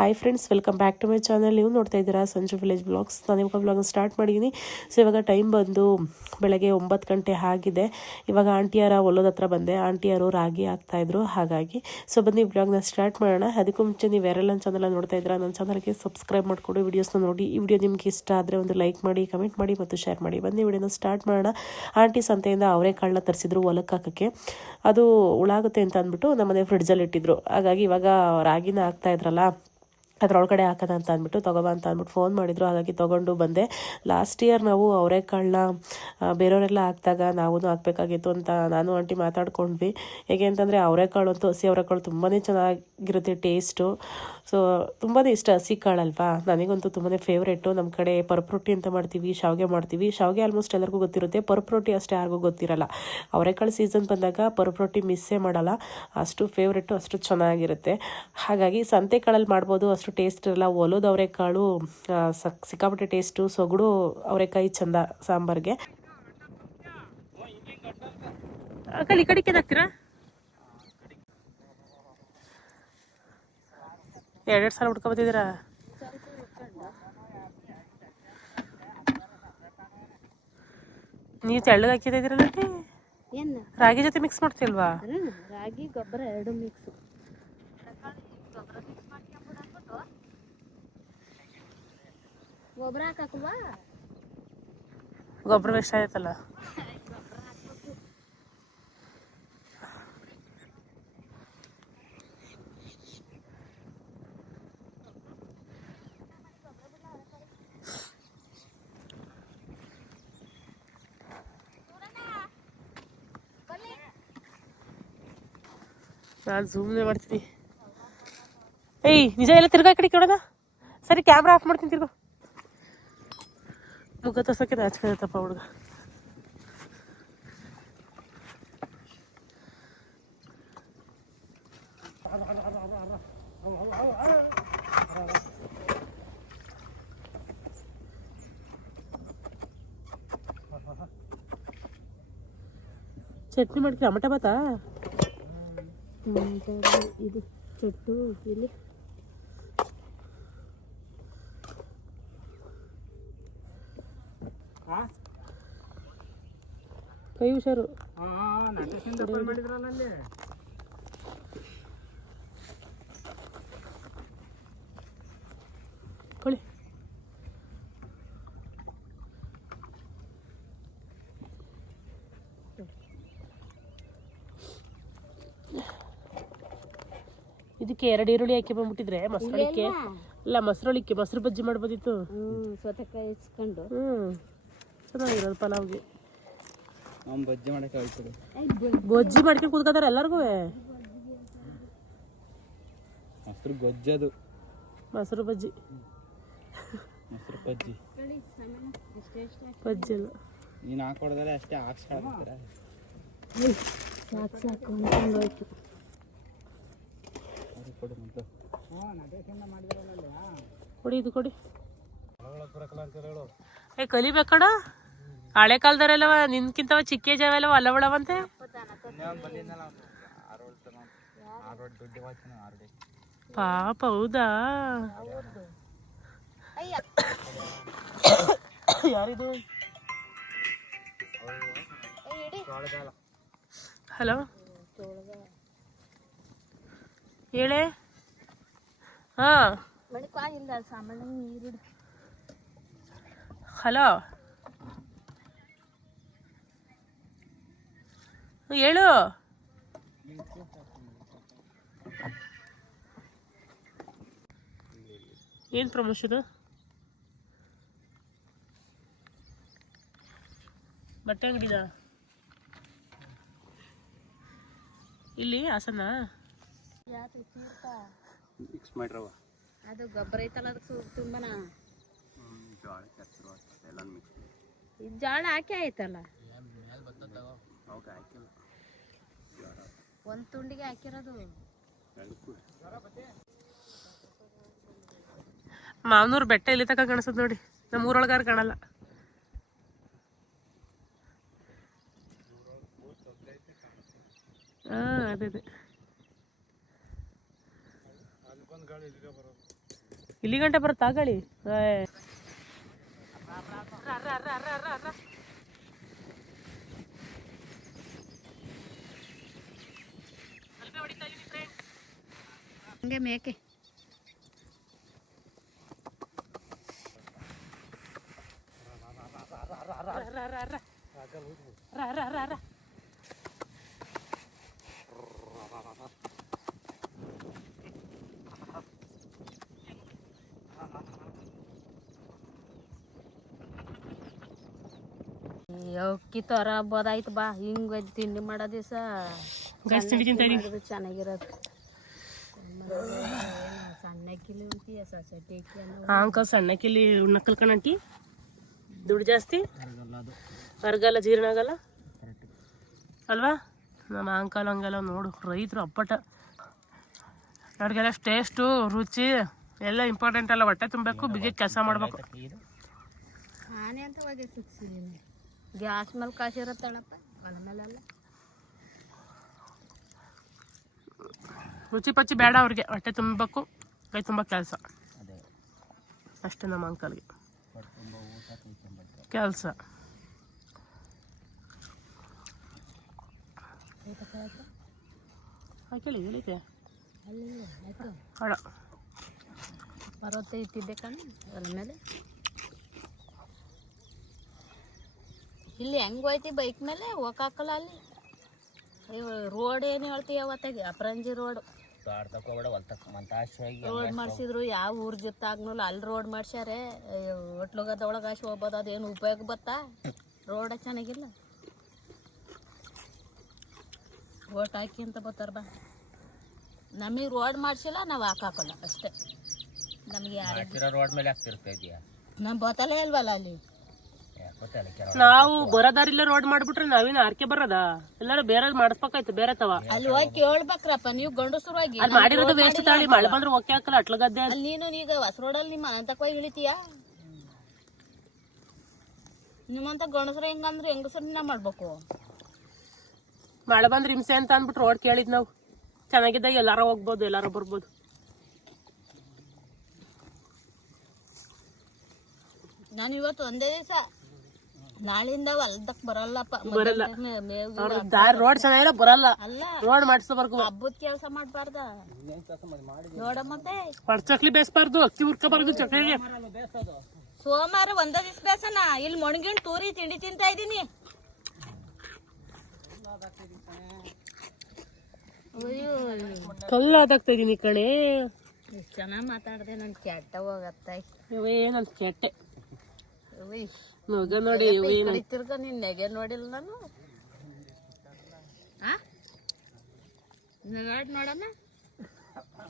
Hi friends welcome back to my channel ನೀವು ನೋಡ್ತಾ ಇದ್ದೀರಾ ಸಂಜು ವಿಲೇಜ್ ಬ್ಲಾಗ್ಸ್ ನಾನು ಇವಾಗ ಬ್ಲಾಗ್ ಸ್ಟಾರ್ಟ್ ಮಾಡಿದ್ದೀನಿ ಸೊ ಇವಾಗ ಟೈಮ್ ಬಂದು ಬೆಳಗ್ಗೆ ಒಂಬತ್ತು ಗಂಟೆ ಆಗಿದೆ. ಇವಾಗ ಆಂಟಿಯಾರ ಹೊಲದ ಹತ್ರ ಬಂದೆ. ಆಂಟಿಯರು ರಾಗಿ ಹಾಕ್ತಾಯಿದ್ರು ಹಾಗಾಗಿ ಸೊ ಬನ್ನಿ ಬ್ಲಾಗ್ನ ಸ್ಟಾರ್ಟ್ ಮಾಡೋಣ. ಅದಕ್ಕೂ ಮುಂಚೆ ನೀವು ಯಾರೆಲ್ಲ ನನ್ನ ಚಾನಲ್ ನೋಡ್ತಾ ಇದ್ದೀರಾ, ನನ್ನ ಚಾನಲ್ಗೆ ಸಬ್ಸ್ಕ್ರೈಬ್ ಮಾಡಿಕೊಂಡು. ವೀಡಿಯೋಸ್ನ ನೋಡಿ. ಈ ವಿಡಿಯೋ ನಿಮ್ಗೆ ಇಷ್ಟ ಆದರೆ ಒಂದು ಲೈಕ್ ಮಾಡಿ ಕಮೆಂಟ್ ಮಾಡಿ ಮತ್ತು ಶೇರ್ ಮಾಡಿ. ಬನ್ನಿ ವಿಡಿಯೋನ ಸ್ಟಾರ್ಟ್ ಮಾಡೋಣ. ಆಂಟಿ ಸಂತೆಯಿಂದ ಅವರೇ ಕಾಳನ್ನ ತರಿಸಿದ್ರು ಹೊಲಕ್ಕೆ ಹಾಕೋಕ್ಕೆ. ಅದು ಉಳಾಗುತ್ತೆ ಅಂತ ಅಂದ್ಬಿಟ್ಟು ನಮ್ಮನೆ ಫ್ರಿಡ್ಜಲ್ಲಿ ಇಟ್ಟಿದ್ರು. ಹಾಗಾಗಿ ಇವಾಗ ರಾಗಿನ ಹಾಕ್ತಾ ಇದ್ರಲ್ಲ ಅದ್ರೊಳಗಡೆ ಹಾಕೋಣ ಅಂತ ಅಂದ್ಬಿಟ್ಟು ತೊಗೊಬ ಅಂತ ಅಂದ್ಬಿಟ್ಟು ಫೋನ್ ಮಾಡಿದ್ರು. ಹಾಗಾಗಿ ತೊಗೊಂಡು ಬಂದೆ. ಲಾಸ್ಟ್ ಇಯರ್ ನಾವು ಅವರೆಕಾಳನ್ನ ಬೇರೆಯವರೆಲ್ಲ ಹಾಕಿದಾಗ ನಾವೂ ಹಾಕಬೇಕಾಗಿತ್ತು ಅಂತ ನಾನು ಆಂಟಿ ಮಾತಾಡ್ಕೊಂಡ್ವಿ. ಹೇಗೆ ಅಂತಂದರೆ ಅವರೆಕಾಳು ಅಂತೂ ಹಸಿ ಅವರೆಕಾಳು ತುಂಬಾ ಚೆನ್ನಾಗಿರುತ್ತೆ ಟೇಸ್ಟು ಸೊ ತುಂಬಾ ಇಷ್ಟ ಹಸಿ ಕಾಳಲ್ವಾ? ನನಗಂತೂ ತುಂಬಾ ಫೇವ್ರೇಟು ನಮ್ಮ ಕಡೆ ಪರ್ಪ್ ರೊಟ್ಟಿ ಅಂತ ಮಾಡ್ತೀವಿ, ಶಾವಿಗೆ ಮಾಡ್ತೀವಿ. ಶಾವಿಗೆ ಆಲ್ಮೋಸ್ಟ್ ಎಲ್ಲರಿಗೂ ಗೊತ್ತಿರುತ್ತೆ. ಪರ್ಪ್ ರೊಟ್ಟಿ ಅಷ್ಟೇ ಯಾರಿಗೂ ಗೊತ್ತಿರಲ್ಲ. ಅವರೆಕಾಳು ಸೀಸನ್ ಬಂದಾಗ ಪರ್ಪ್ ರೊಟ್ಟಿ ಮಿಸ್ಸೇ ಮಾಡಲ್ಲ. ಅಷ್ಟು ಫೇವ್ರೇಟು ಅಷ್ಟು ಚೆನ್ನಾಗಿರುತ್ತೆ. ಹಾಗಾಗಿ ಸಂತೆ ಕಾಳಲ್ಲಿ ಮಾಡ್ಬೋದು, ಅಷ್ಟು ಟೇಸ್ಟ್ ಇರಲ್ಲ. ಒಲೋದು ಅವರೆಕಾಳು ಸಕ್ ಸಿಕ್ಕಾಪಟ್ಟೆ ಟೇಸ್ಟು ಸೊಗಡು ಅವರೆಕಾಯಿ ಚಂದ ಸಾಂಬಾರ್ಗೆ. ಕಲಿ ಕಡಿಕೆ ಹಾಕ್ತೀರಾ? ಎರಡೆರಡು ಸಲ ಹುಡ್ಕೊಬತ್ತಿದ್ದೀರಾ ನೀವು ತೆಳ್ಳಗೆ ಹಾಕಿದ್ದೀರಲ್ಲ ರಾಗಿ ಜೊತೆ ಮಿಕ್ಸ್ ಮಾಡ್ತಿಲ್ವಾ ರಾಗಿ ಗೊಬ್ಬರ ಎರಡು ಮಿಕ್ಸ್ ಗೊಬ್ಬರ ಹಾಕಲ್ವಾ ಗೊಬ್ಬರ ವೇಸ್ಟ್ ಆಯ್ತಲ್ಲ ನಾನು ಝೂಮ್ನೇ ಮಾಡ್ತೀನಿ ಏಯ್ ನಿಜ ಎಲ್ಲ ತಿರ್ಗಾ ಈ ಕಡೆ ಕೇಳೋಣ ಸರಿ ಕ್ಯಾಮ್ರಾ ಆಫ್ ಮಾಡ್ತೀನಿ ತಿರ್ಗೋ ಮುಖ ತೋರ್ಸೋಕೆ ನಾಚ್ಕೊಳತ್ತಪ್ಪ ಹುಡುಗ ಚಟ್ನಿ ಮಾಡ್ತೀವಿ ಟಮಟ ಬಾತಾ ಇದು ಚೆಟ್ಟು ಇಲ್ಲಿ ಕೈ ಹುಷಾರು ಕೊಳಿ. ಇದಕ್ಕೆ ಎರಡು ಈರುಳ್ಳಿ ಹಾಕಿ ಬಂದ್ಬಿಟ್ಟಿದ್ರೆ ಮೊಸರಳಿಕೆ ಇಲ್ಲ ಮೊಸರಳಿಕೆ ಮೊಸರು ಬಜ್ಜಿ ಮಾಡ್ಬೋದಿತ್ತು. ಹ್ಞೂ ಚೆನ್ನಾಗಿರೋದು ಪಲಾವ್ಗೆ. ಬಜ್ಜಿ ಮಾಡಕ್ಕೆ ಗೊಜ್ಜಿ ಮಾಡ್ಕೊಂಡು ಕೂತ್ಕೋತಾರೆ ಎಲ್ಲರಿಗೂ? ಮೊಸರು ಗೊಜ್ಜದು ಮೊಸರು ಬಜ್ಜಿ. ಮೊಸರು ಬಜ್ಜಿ. ಬಜ್ಜಿ ಅಲ್ಲ. ನೀನು ಹಾಕೊಡ್ದರೆ ಅಷ್ಟೇ ಹಾಕ್ಸ್ಕೊಳ್ತಾರೆ ಸಾಕು ಸಾಕು ಅನ್ಕೊಂಡು ಹೋಯ್ತು. ಅದು ಕೊಡು ಮತ್ತು ಕೊಡಿ ಇದು ಕೊಡಿ. ಏ ಕಲಿಬೇಕಡ ಹಳೆ ಕಾಲದವರೆಲ್ಲವ ನಿನ್ಕಿಂತವ ಚಿಕ್ಕ ಏಜ್ ಅವೆಲ್ಲವ ಅಲ್ಲವಳವಂತೆ ಪಾಪ ಹೌದಾ? ಯಾರಿದು? ಹಲೋ? ಹೇಳೆ? ಹಾ. ಹಲೋ? ಹೇಳು. ಏನು ಪ್ರಮೋಷನ್ ಬಟ್ಟೆ ಅಂಗಡಿದ? ಇಲ್ಲಿ ಹಾಸನ? ಮಿಕ್ಸ್ ಮಾಡಿರವ ಅದು ಗೊಬ್ಬರ ಐತಲ್ಲ ಅದಕ್ಕೆ ತುಂಬನ? ಜೋಳ ಕೆಸರು ಎಲ್ಲ ಮಿಕ್ಸ್ ಇದು ಜಾಳ ಹಾಕಿ ಆಯ್ತಲ್ಲ? ಒಂದು ತುಂಡಿಗೆ ಹಾಕಿರೋದು. ಮಾವನೂರ್ ಬೆಟ್ಟ ಇಲ್ಲಿ ತನಕ ಕಾಣಿಸ್ತದ ನೋಡಿ. ನಮ್ಮ ಊರೊಳಗಾರ ಕಾಣಲ್ಲ. ಹಾಂ ಅದೇ ಅದೇ. ಇಲ್ಲಿ ಗಂಟೆ ಬರುತ್ತೆ ಆಗಳಿ ಹಂಗೆ ಮೇಕೆ ಅಕ್ಕಿ ತರ ಬೋದಾಯ್ತು ಬಾ ಹಿಂಗ್ ಒಯ್ದು ತಿಂಡಿ ಮಾಡೋ ದಿವಸ ಗೈಸ್ ತಿಂಡಿ ತಿಂತಾ ಇದೀನಿ ಚೆನ್ನಾಗಿರೋದು ಸಣ್ಣ ಕಿಲಿ ಉಣ್ಣ ಸೊಸೈಟಿ ಅಂಟಿ ಸಣ್ಣ ಕಿಲಿ ಉಣ್ಣಕ್ಕಲ್ ದುಡ್ಡು ಜಾಸ್ತಿ? ಬರಗಾಲ ಹೊರಗಲ್ಲ ಜೀರ್ಣ ಆಗಲ್ಲ ಅಲ್ವಾ? ನಮ್ಮ ಅಂಕಲ್ ಹಂಗೆಲ್ಲ ನೋಡು ರೈತರು ಅಪ್ಪಟ. ಅವ್ರಿಗೆಲ್ಲ ಟೇಸ್ಟು ರುಚಿ ಎಲ್ಲ ಇಂಪಾರ್ಟೆಂಟ್ ಅಲ್ಲ. ಹೊಟ್ಟೆ ತುಂಬಬೇಕು ಬಿಗಿ ಕೆಲಸ ಮಾಡಬೇಕು. ಆನೆ ಅಂತ ಹೋಗಿ ಸಿಕ್ಸಿದೀನಿ ಗ್ಯಾಸ್ ಮೇಲೆ ಕಾಸಿರತ್ತಳಪ್ಪ ರುಚಿ ಪಚ್ಚಿ ಬೇಡ ಅವ್ರಿಗೆ ಹೊಟ್ಟೆ ತುಂಬಬೇಕು. ಕೈ ತುಂಬ ಕೆಲಸ. ಅದೇ. ಅಷ್ಟೇ ನಮ್ಮ ಅಂಕಲ್ಗೆ ಕೆಲಸ. ಕೇಳಿ ಹೇಳಿದೆ ಬರುತ್ತೆ ಇಟ್ಟಿದ್ದೆ ಕಣ ಒಲ ಮೇಲೆ. ಇಲ್ಲಿ ಹೆಂಗ್ ಹೋಯ್ತಿ ಬೈಕ್ ಮೇಲೆ? ಹೋಗಾಕಲ್ಲ ಅಲ್ಲಿ. ರೋಡ್ ಏನು ಹೇಳ್ತೀಯ ಅವತ್ತಾಗಿ? ಅಪರಂಜಿ ರೋಡ್ ರೋಡ್ ಮಾಡ್ಸಿದ್ರು ಯಾವ ಊರ್ ಜೊತ್ತಾಗ್ನಲ್ಲ ಅಲ್ಲಿ ರೋಡ್ ಮಾಡ್ಸ್ಯಾರೆ. ಒಟ್ಲಗದೊಳಗೆ ಅಷ್ಟು ಹೋಗ್ಬೋದು ಅದೇನು ಉಪಯೋಗ ಬತ್ತಾ ರೋಡ ಚೆನ್ನಾಗಿಲ್ಲ. ಓಟ್ ಹಾಕಿ ಅಂತ ಬತ್ತಾರ ಬಾ. ನಮಗೆ ರೋಡ್ ಮಾಡ್ಸಿಲ್ಲ ನಾವು ಹಾಕಾಕಲ್ಲ ಅಷ್ಟೇ. ನಮಗೆ ರೋಡ್ ಮೇಲೆ ಇದೆಯಾ? ಬತ್ತಲೇ ಇಲ್ವಲ್ಲ ಅಲ್ಲಿ? ನಾವು ಬರೋದಾರಿಲ್ಲ ರೋಡ್ ಮಾಡ್ಬಿಟ್ರೆ ನಾವೇನ್ ಆರ್ಕೆ ಬರೋದ? ಎಲ್ಲರೂ ಬೇರೆ ಮಾಡಿಸ್ಬೇಕಾಯ್ತು ಬೇರೆ ತವ. ಅಲ್ಲಿ ಹೋಗಿ ಕೇಳ್ಬೇಕ್ರಪ್ಪ ನೀವು ಗಂಡಸರಾಗಿ ಅಲ್ಲಿ ಮಾಡಿರೋದು ವೇಸ್ಟ್ ತಾಳಿ ಮಳೆ ಬಂದ್ರೆ ಓಕೆ ಹಾಕಲ್ಲ ಅಟ್ಲಗದ್ದೆ. ಅಲ್ಲಿ ನೀನು ಈಗ ಹೊಸ ರೋಡಲ್ಲಿ ನಿಮ್ಮ ಅಂತ ಹೋಗಿ ಇಳಿತೀಯ? ನಿಮ್ಮಂತ ಗಂಡಸರ ಹೆಂಗಂದ್ರೆ ಹೆಂಗಸರನ್ನ ಮಾಡ್ಬೇಕು? ಮಳೆ ಬಂದ್ರೆ ಹಿಂಸೆ ಅಂತ ಅಂದ್ಬಿಟ್ಟು ರೋಡ್ ಕೇಳಿದ್ ನಾವು. ಚೆನ್ನಾಗಿದ್ದಾಗ ಎಲ್ಲಾರು ಹೋಗ್ಬೋದು ಎಲ್ಲಾರು ಬರ್ಬೋದು. ನಾನು ಇವತ್ತು ಒಂದೇ ದಿವಸ ನಾಳಿಂದ ಹೊಲ್ದಕ್ ಬರಲ್ಲಪ್ಪ. ಬರಲ್ಲ. ಅವ್ರ ದಾರಿ ರೋಡ್ ಚೆನ್ನಾಗಿಲ್ಲ ಬರಲ್ಲ. ಅಲ್ಲ ರೋಡ್ ಮಾಡಿಸ್ಬಾರ್ದು ಹಬ್ಬದ ಕೆಲಸ ಮಾಡಬಾರ್ದ. ನೋಡ ಮತ್ತೆ ಚಕ್ಲಿ ಬೇಯಿಸ್ಬಾರ್ದು ಅಕ್ಕಿ ಹುರ್ಕೋಬಾರ್ದು ಚಕ್ಲಿಗೆ. ಸೋಮವಾರ ಒಂದ ದಿವಸ ಬೇಸನ. ಇಲ್ಲಿ ಮೊಣಗಿನ್ ತೂರಿ ತಿಂಡಿ ತಿಂತಾ ಇದೀನಿ. ಅಯ್ಯೋ ಕಲ್ಲು ಆದಾಗ್ತಾ ಇದೀನಿ ಕಣೆ. ಚೆನ್ನಾಗಿ ಮಾತಾಡ್ದೆ ನನ್ ಕೆಟ್ಟ ಹೋಗತ್ತೆ. ಇವೇ ನನ್ ಕೆಟ್ಟೆ. ಉಯ್ ಮಗ ನೋಡಿ ಇವೇ ನನ್ ತಿರ್ಗ ನಿನ್ ನೆಗೆ ನೋಡಿಲ್ಲ ನಾನು? ನಗಾಡ್ ನೋಡಣ?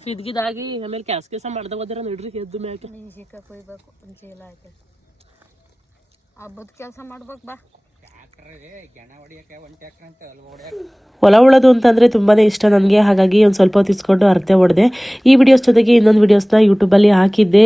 ಫಿದ್ಗಿದಾಗಿ ಆಮೇಲೆ ಕ್ಯಾಸ್ ಕೆಲಸ ಮಾಡ್ದ ಹೋದ್ರ ನೋಡ್ರಿ ಎದ್ದು ಮ್ಯಾಕೆ ಮೆಣಸಿನ್ಕಾಯಿ ಕೊಯ್ಬೇಕು ಒಂದ್ ಚೀಲ ಆಯ್ತು ಹಬ್ಬದ ಕೆಲಸ ಮಾಡ್ಬೇಕು ಬಾ. ಹೊಲ ಉಳೋದು ಅಂತಂದರೆ ತುಂಬಾ ಇಷ್ಟ ನನಗೆ. ಹಾಗಾಗಿ ಒಂದು ಸ್ವಲ್ಪ ಹೊತ್ತು ಇಸ್ಕೊಂಡು ಅರ್ತೆ ಹೊಡೆದೆ. ಈ ವಿಡಿಯೋಸ್ ಜೊತೆಗೆ ಇನ್ನೊಂದು ವೀಡಿಯೋಸ್ನ ಯೂಟ್ಯೂಬಲ್ಲಿ ಹಾಕಿದ್ದೆ.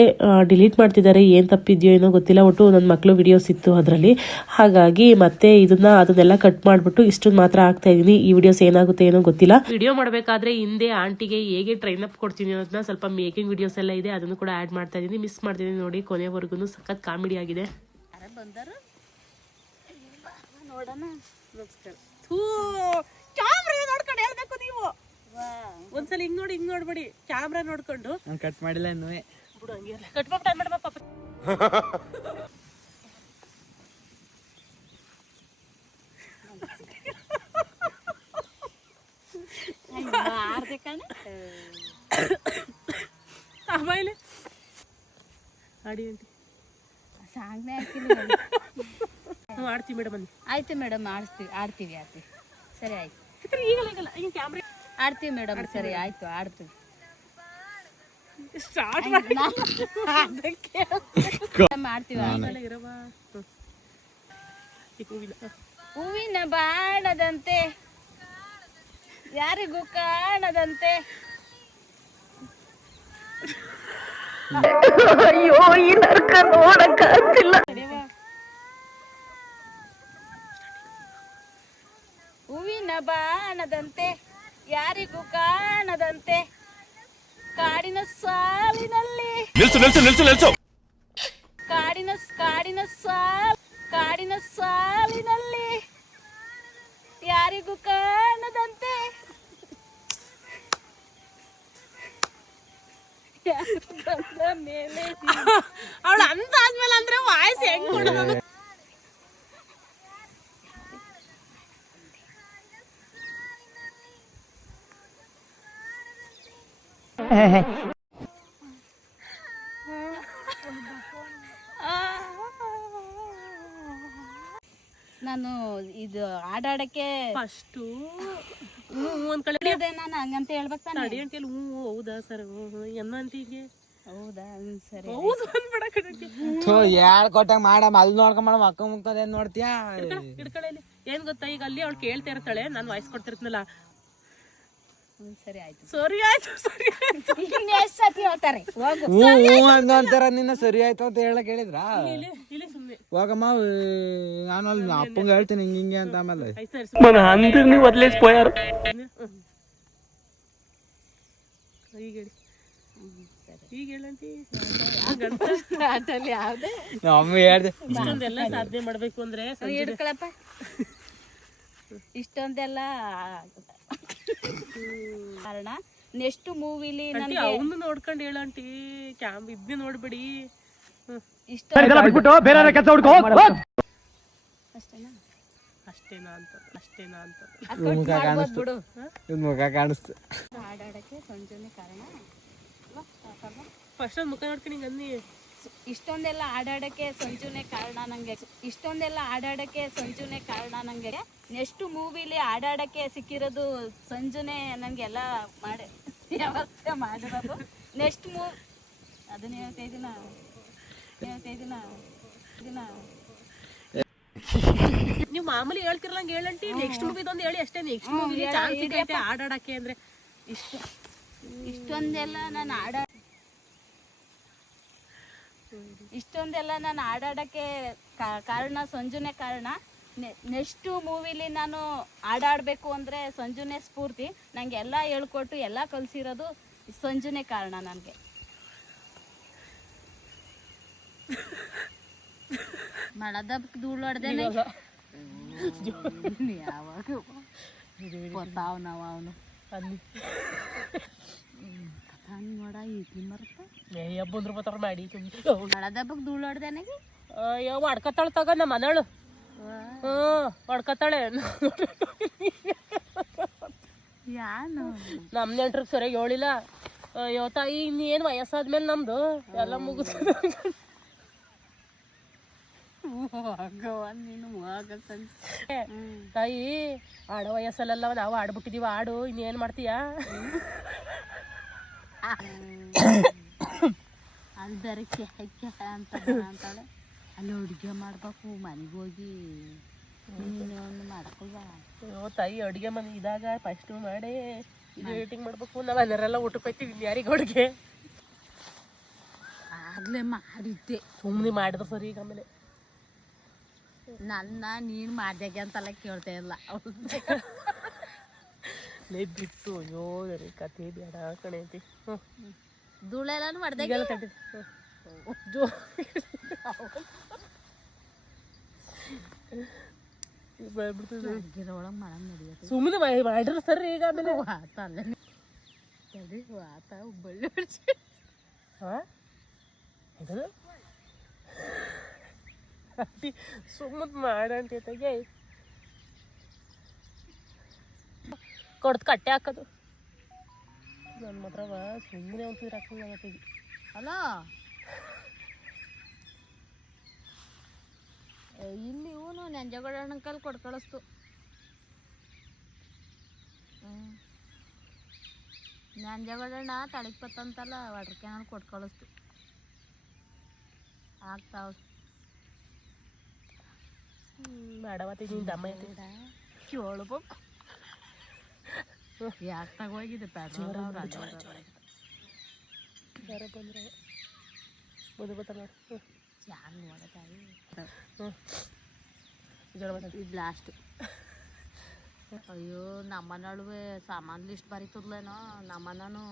ಡಿಲೀಟ್ ಮಾಡ್ತಿದ್ದಾರೆ ಏನು ತಪ್ಪಿದ್ಯೋ ಏನೋ ಗೊತ್ತಿಲ್ಲ. ಒಟ್ಟು ನನ್ನ ಮಕ್ಕಳು ವಿಡಿಯೋಸ್ ಇತ್ತು ಅದರಲ್ಲಿ. ಹಾಗಾಗಿ ಮತ್ತೆ ಇದನ್ನ ಅದನ್ನೆಲ್ಲ ಕಟ್ ಮಾಡಿಬಿಟ್ಟು ಇಷ್ಟೊಂದು ಮಾತ್ರ ಹಾಕ್ತಾ ಇದ್ದೀನಿ ಈ ವಿಡಿಯೋಸ್ ಏನಾಗುತ್ತೆ ಏನೋ ಗೊತ್ತಿಲ್ಲ. ವಿಡಿಯೋ ಮಾಡಬೇಕಾದ್ರೆ ಹಿಂದೆ ಆಂಟಿಗೆ ಹೇಗೆ ಟ್ರೈನ್ ಅಪ್ ಕೊಡ್ತೀನಿ ಅನ್ನೋದನ್ನ ಸ್ವಲ್ಪ ಮೇಕಿಂಗ್ ವಿಡಿಯೋಸ್ ಎಲ್ಲ ಇದೆ. ಅದನ್ನು ಕೂಡ ಆ್ಯಡ್ ಮಾಡ್ತಾ ಇದ್ದೀನಿ ಮಿಸ್ ಮಾಡ್ತಿದ್ದೀನಿ ನೋಡಿ. ಕೊನೆವರೆಗೂ ಸಖತ್ ಕಾಮಿಡಿ ಆಗಿದೆ. ಬಂದರು ನೋಡಣ ಕ್ಯಾಮ್ರಾ ನೋಡ್ಕೊಂಡು ಹೇಳ್ಬೇಕು ನೀವು. ಒಂದ್ಸಲ ಹಿಂಗ್ ನೋಡಿ ಹಿಂಗ್ ನೋಡ್ಬೇಡಿ. ಕ್ಯಾಮ್ರಾ ನೋಡ್ಕೊಂಡು. ನಾನು ಕಟ್ ಮಾಡಿಲ್ಲ ಇನ್ನೂ. ಬಿಡು ಹಂಗೆ ಮಾಡ್ಬೇಕು ಪಾಪ. ಆಮೇಲೆ ಆಡಿ ಅಂತ ಸಾಂಗ್ನೆ ಹಾಕಿಲ್ಲ ಆಡ್ತೀವಿ ಮೇಡಮ್ ಆಯ್ತು ಮೇಡಮ್ ಆಡಿಸ್ತೀವಿ ಆಡ್ತೀವಿ ಆಡ್ತೀವಿ ಸರಿ ಆಯ್ತು. ಈಗಲ್ಲ ಈಗಲ್ಲ ಈಗ ಕ್ಯಾಮ್ರಾ ಆಡ್ತೀವಿ ಮೇಡಮ್ ಸರಿ ಆಯ್ತು ಆಡ್ತೀವಿ. ಸ್ಟಾರ್ಟ್ ಮಾಡ್ತೀವಿ ಆಮೇಲೆ ಇರವ ಹೂವಿನ ಹೂವಿನ ಬಾಣದಂತೆ ಯಾರಿಗೂ ಕಾಣದಂತೆ. ಹೂವಿನ ಬಾಣದಂತೆ ಯಾರಿಗೂ ಕಾಣದಂತೆ. ಕಾಡಿನ ಸಾಲಿನಲ್ಲಿ ನಿಲ್ಸು ನಿಲ್ಸು ನಿಲ್ಸು ನಿಲ್ಸು. ಕಾಡಿನ ಕಾಡಿನ ಸಾಲ್ ಕಾಡಿನ ಸಾಲಿನಲ್ಲಿ ಯಾರಿಗೂ ಕಾಣದಂತೆ. ಅವಳು ಅಂತ ಆದ್ಮೇಲೆ ಅಂದ್ರೆ ವಾಯ್ಸ್ ಹೆಂಗ್ ಕೊಡೋದು? ನಾನು ಇದು ಆಡಾಡಕ್ಕೆ ಫಸ್ಟು ಹ್ಞೂ ಒಂದ್ ಕಡೆ ಅದೇ ನಾನು ಹಂಗಂತ ಹೇಳ್ಬೇಕು ತಾನೆ ನಡಿ ಅಂತೀಯಲ್ಲ ಹ್ಞೂ ಹೌದಾ ಸರ್ ಎನ್ನ ಹೌದಾ ಹ್ಮ್, ಸರಿ ಹೌದು ಅಂದ್ಬೇಡ ಕಡೆ ಯಾಳ್ ಕೊಟ್ಟಾಗ ಮಾಡಮ್ ಅಲ್ಲಿ ನೋಡ್ಕೊಂಡ್ ಮಾಡಮ್ ಅಕ್ಕ ಮುಗ್ತದೆ ಏನ್ ನೋಡ್ತೀಯಾ ಹಿಡ್ಕೊಳ್ಳಿ ಏನ್ ಗೊತ್ತಾ ಈಗ ಅಲ್ಲಿ ಅವ್ಳು ಕೇಳ್ತಾ ಇರ್ತಾಳೆ ನಾನು ವಾಯ್ಸ್ ಕೊಡ್ತಿರ್ತೀನಲ್ಲ ಸರಿ ಆಯ್ತು ಸರಿ ಆಯ್ತು ಸರಿ ಆಯ್ತು ಇನ್ನು ಎಷ್ಟು ಸತಿ ಹೇಳ್ತಾರೆ ಹೋಗು ಹ್ಞೂ ಹ್ಞೂ ಅಂತ ಅಂತಾರ ನಿನ್ನ ಸರಿ ಆಯ್ತು ಅಂತ ಹೇಳಕ್ ಹೇಳಿದ್ರ ಇಲ್ಲಿ ಇಲ್ಲಿ ಸುಮ್ಮನೆ ಹೋಗಮ್ಮ ನಾನು ಅಲ್ಲಿ ಅಪ್ಪಂಗೆ ಹೇಳ್ತೀನಿ ಹಿಂಗ ಹಿಂಗೆ ಅಂತ ಆಮೇಲೆ ಆಯ್ತು ಸರಿ మన అందరినీ వదిలేసిపోయారు ಈಗ ಹೇಳಿ ಈಗ ಹೇಳಂತಿ ಆಟಲ್ಲಿ ಯಾವ್ದೇ ನಮ್ಮ ಅಮ್ಮ ಹೇಳ್ದೆ ಇಷ್ಟೊಂದೆಲ್ಲ ಸಾಧನೆ ಮಾಡ್ಬೇಕು ಅಂದ್ರೆ ಸಂಜೆ ಹಿಡ್ಕೊಳಪ್ಪ ಇಷ್ಟೊಂದೆಲ್ಲ ಕಾರಣ ನೆಕ್ಸ್ಟ್ ಮೂವಿಲಿ ನನಗೆ ಅವನು ನೋಡ್ಕೊಂಡು ಹೇಳಂಟಿ ಕ್ಯಾಮ್ ಇದ್ನೇ ನೋಡ್ಬೇಡಿ. ಇಷ್ಟ ಅಷ್ಟೇನಾ? ಅಷ್ಟೇನಾ ಅಂತ ಅಷ್ಟೇನಾ ಅಂತ. ಮುಖ ಬಿಡು. ಮುಖ ಕಾಣಿಸ್ತು. ಹಾಡಾಡಕ್ಕೆ ಸಂಜನೆ ಕಾರಣ. ಫಸ್ಟ್ ಮುಖ ನೋಡ್ಕೊಂಡು ಹಿಂಗೆ ಅನ್ನಿ. ಇಷ್ಟೊಂದೆಲ್ಲ ಆಡಾಡಕ್ಕೆ ಸಂಜುನೆ ಕಾರಣ ನಂಗೆ. ಇಷ್ಟೊಂದೆಲ್ಲ ಆಡಾಡಕ್ಕೆ ಸಂಜುನೆ ಕಾರಣ ನಂಗೆ. ನೆಕ್ಸ್ಟ್ ಮೂವಿಲಿ ಆಡಾಡಕ್ಕೆ ಸಿಕ್ಕಿರೋದು ಸಂಜುನೆ ನನಗೆಲ್ಲ ಮಾಡಿ ವ್ಯವಸ್ಥೆ ಮಾಡಿರೋದು. ನೆಕ್ಸ್ಟ್ ಮೂವ್ ಅದನ್ನ ಹೇಳ್ತಾ ಇದೀನ? ದಿನ ಇದನ್ನ ನೀವು ಮಾಮೂಲಿ ಹೇಳ್ತಿರಲ್ಲ ಹೇಳಂಟಿ. ನೆಕ್ಸ್ಟ್ ಮೂವಿದೊಂದು ಹೇಳಿ ಅಷ್ಟೇ. ನೆಕ್ಸ್ಟ್ ಮೂವಿ ಚಾನ್ಸ್ ಇದೆ ಆಡಾಡಕ್ಕೆ ಅಂದ್ರೆ. ಇಷ್ಟ ಇಷ್ಟೊಂದೆಲ್ಲ ನಾನು ಆಡ ಇಷ್ಟೊಂದೆಲ್ಲ ನಾನು ಆಡಾಡಕ್ಕೆ ಕಾರಣ ಸಂಜುನೆ ಕಾರಣ. ನೆಕ್ಸ್ಟ್ ಮೂವಿಲಿ ನಾನು ಆಡಾಡಬೇಕು ಅಂದರೆ ಸಂಜುನೆ ಸ್ಫೂರ್ತಿ. ನನಗೆ ಎಲ್ಲ ಹೇಳ್ಕೊಟ್ಟು ಎಲ್ಲ ಕಲಿಸಿರೋದು ಸಂಜುನೆ ಕಾರಣ ನನಗೆ. ಮಳದಕ್ಕೆ ಧೂಳಾಡ್ದೇನೆ ಯಾವಾಗ ಗೊತ್ತಾವ್ ನಾವು ಅವನು. ಅಲ್ಲಿ. ಬತ್ತಾರ ಮಾಡಿ ಅಯ್ಯೋ ಹೊಡ್ಕತ್ತಾಳ ತಗ ನಮ್ಮ ಮನಳು. ಹ್ಞೂ ಹೊಡ್ಕತ್ತಾಳೆ ಯಾನು? ನಮ್ಮ ನೆಂಟ್ರಿಗೆ ಸರಿಯಾಗಿ ಹೇಳಿಲ್ಲ. ಅಯ್ಯೋ ತಾಯಿ ಇನ್ನೇನು ವಯಸ್ಸಾದ್ಮೇಲೆ ನಮ್ದು? ಎಲ್ಲ ಮುಗಿಸ್ತದ ನೀನು ತಾಯಿ ಆಡೋ ವಯಸ್ಸಲ್ಲೆಲ್ಲ ನಾವು ಆಡ್ಬಿಟ್ಟಿದೀವಿ ಆಡು ಇನ್ನೇನು ಮಾಡ್ತೀಯಾ? ಅಲ್ಲಿ ಬೇರೆ ಕೆಹ ಕೆಹ ಅಂತ ಅಂತಾಳೆ. ಅಲ್ಲಿ ಅಡುಗೆ ಮಾಡಬೇಕು ಮನೆಗೆ ಹೋಗಿ ನೀನು ಅಯ್ಯೋ ತಾಯಿ ಅಡುಗೆ ಮನೆ ಇದಾಗ ಫಸ್ಟ್ ಮಾಡಿ ಇದು ಏಟಿಂಗ್ ಮಾಡ್ಬೇಕು. ನಾವು ಊಟಕ್ಕೆ ಹೋಯ್ತೀವಿ ಇನ್ಯಾರಿಗೆ ಅಡುಗೆ? ಆಗ್ಲೇ ಮಾಡಿದ್ದೆ. ಸುಮ್ಮನೆ ಮಾಡಿದ್ರು ಸರಿ ಈಗ ಆಮೇಲೆ. ನನ್ನ ನೀನು ಮಾಡ್ದಾಗೆ ಅಂತೆಲ್ಲ ಕೇಳ್ತಾ ಇಲ್ಲ. ಲೇ ಬಿಟ್ಟು ಅಯ್ಯೋ ನನಗೆ ಕತೆ ಬೇಡ ಕಣೆ ಅಂತಿ. ಹ್ಞೂ ಧೂಳೆಲ್ಲ ಮಾಡ್ದಾಗ ಈಗೆಲ್ಲ ತಟ್ಟಿ. ಜೋ ಬೆಳ್ಬಿಡ್ತದೆ ಅಡ್ಗೆ ಒಳಗೆ ಮಳ ನಡೆಯುತ್ತೆ. ಸುಮ್ಮನೆ ಮಾಡಿದ್ರು ಸರಿ ಈಗ ಆಮೇಲೆ. ವಾತ ಅಲ್ಲೇ. ತಡಿ ವಾತ ಹುಬ್ಬಳ್ಳಿ ಹಾಂ? ಇದು ಸುಮ್ಮನೆ ಮಾಡಂತ ತೆಗೆ ಕೊಡ್ದು ಕಟ್ಟೆ ಹಾಕೋದು. ನನ್ನ ಮಾತ್ರವ ಸುಮ್ಮನೆ ಒಂದು ಹಾಕಂಗ ಅಲ್ಲ? ಇಲ್ಲಿ ಇವನು ನಂಜಗೌಡ ಕಲ್ ಕೊಟ್ಟು ಕಳಿಸ್ತು. ನಂಜಗೌಡಣ್ಣ ತಳಿಗೆ ಪತ್ತಂತಲ್ಲ ವಾಟರ್ ಕ್ಯಾನ್ ಕೊಟ್ಟು ಕಳಿಸ್ತು. ಆಗ್ತಾವ. ಮಾಡವತ್ತಿ ದಮ್ಮ ಕೇಳ್ಬೇಕು ಯಾಕೆ ತಗೋಗಿದೆ ಪೆಟ್ರೋಲ್ ಅವ್ರು ಯಾರೋ ಬಂದ್ರೆ ಬಂದು ಬರ್ತಾರೆ ನೋಡಿ ಹ್ಞೂ ಯಾರು ನೋಡತಾಯಿ ಹ್ಞೂ ಜೋರ ಬರ್ತಾರೆ ಇದು ಲಾಸ್ಟ್ ಅಯ್ಯೋ ನಮ್ಮನಳುವೆ ಸಾಮಾನ್ ಲಿಸ್ಟ್ ಬರೀತದ್ಲೇನೋ ನಮ್ಮನನು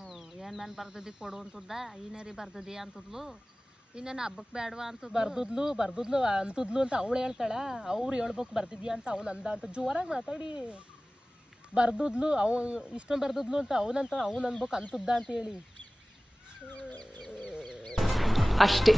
ಏನ್ ಮೇನ್ ಬರ್ತದಿ ಕೊಡು ಅಂತದ್ದ ಈನೇರಿ ಬರ್ತದಿ ಅಂತದ್ಲು ಇನ್ನೇನು ಹಬ್ಬಕ್ಕೆ ಬೇಡವಾ ಅಂತ ಬರ್ದುದ್ಲು ಬರ್ದುದ್ಲು ಅಂತದ್ಲು ಅಂತ ಅವಳು ಹೇಳ್ತಾಳ ಅವ್ರು ಹೇಳ್ಬೇಕು ಬರ್ದಿದ್ಯಾ ಅಂತ ಅವ್ನು ಅಂದ ಅಂತ ಜೋರಾಗಿ ಮಾತಾಡಿ ಬರ್ದುದ್ಲು ಅವ ಇಷ್ಟೊಂದು ಬರ್ದುದ್ಲು ಅಂತ ಅವನಂತ ಅವ್ನು ಅನ್ಬೇಕು ಅಂತದ್ದ ಅಂತ ಹೇಳಿ. ಅಷ್ಟೇ.